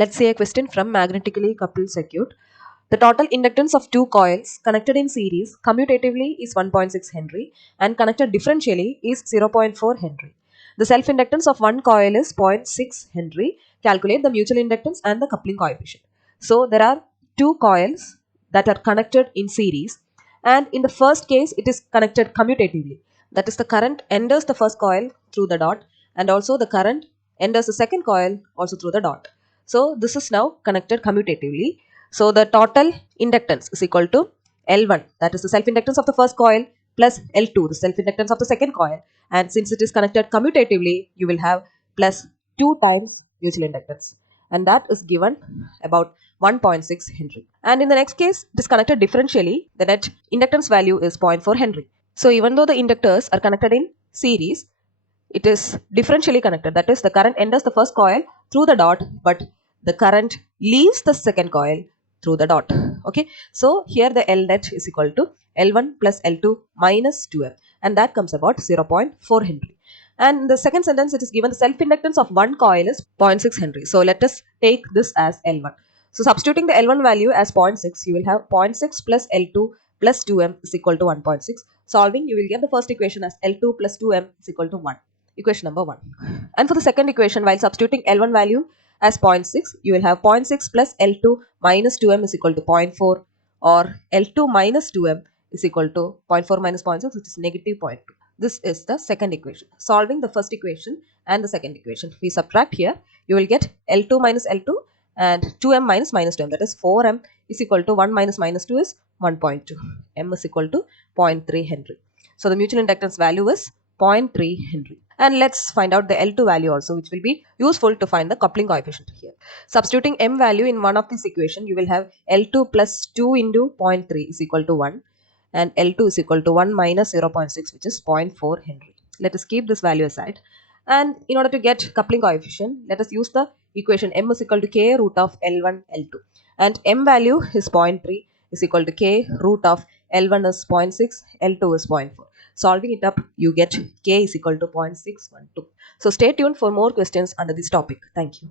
Let's say a question from magnetically coupled circuit. The total inductance of two coils connected in series commutatively is 1.6 Henry and connected differentially is 0.4 Henry. The self-inductance of one coil is 0.6 Henry. Calculate the mutual inductance and the coupling coefficient. So there are two coils that are connected in series, and in the first case it is connected commutatively. That is, the current enters the first coil through the dot, and also the current enters the second coil also through the dot. So this is now connected commutatively. So the total inductance is equal to L1, that is the self-inductance of the first coil, plus L2, the self-inductance of the second coil. And since it is connected commutatively, you will have plus 2 times mutual inductance. And that is given about 1.6 Henry. And in the next case, it is connected differentially. The net inductance value is 0.4 Henry. So even though the inductors are connected in series, it is differentially connected. That is, the current enters the first coil through the dot, but the current leaves the second coil through the dot. Okay, so here the L net is equal to L1 plus L2 minus 2M, and that comes about 0.4 Henry. And in the second sentence, it is given the self-inductance of one coil is 0.6 Henry. So let us take this as L1. So substituting the L1 value as 0.6, you will have 0.6 plus L2 plus 2M is equal to 1.6. Solving, you will get the first equation as L2 plus 2M is equal to 1. Equation number 1. And for the second equation, while substituting L1 value as 0.6, you will have 0.6 plus L2 minus 2M is equal to 0.4, or L2 minus 2M is equal to 0.4 minus 0.6, which is negative 0.2. This is the second equation. Solving the first equation and the second equation, we subtract here, you will get L2 minus L2 and 2M minus minus 2M, that is 4M is equal to 1 minus minus 2 is 1.2. M is equal to 0.3 Henry. So the mutual inductance value is 0.3 Henry. And let's find out the L2 value also, which will be useful to find the coupling coefficient here. Substituting M value in one of this equation, you will have L2 plus 2 into 0.3 is equal to 1, and L2 is equal to 1 minus 0.6, which is 0.4 Henry. Let us keep this value aside. And in order to get coupling coefficient, let us use the equation M is equal to K root of L1 L2. And M value is 0.3 is equal to K root of L1 is 0.6, L2 is 0.4. Solving it up, you get K is equal to 0.612. So stay tuned for more questions under this topic. Thank you.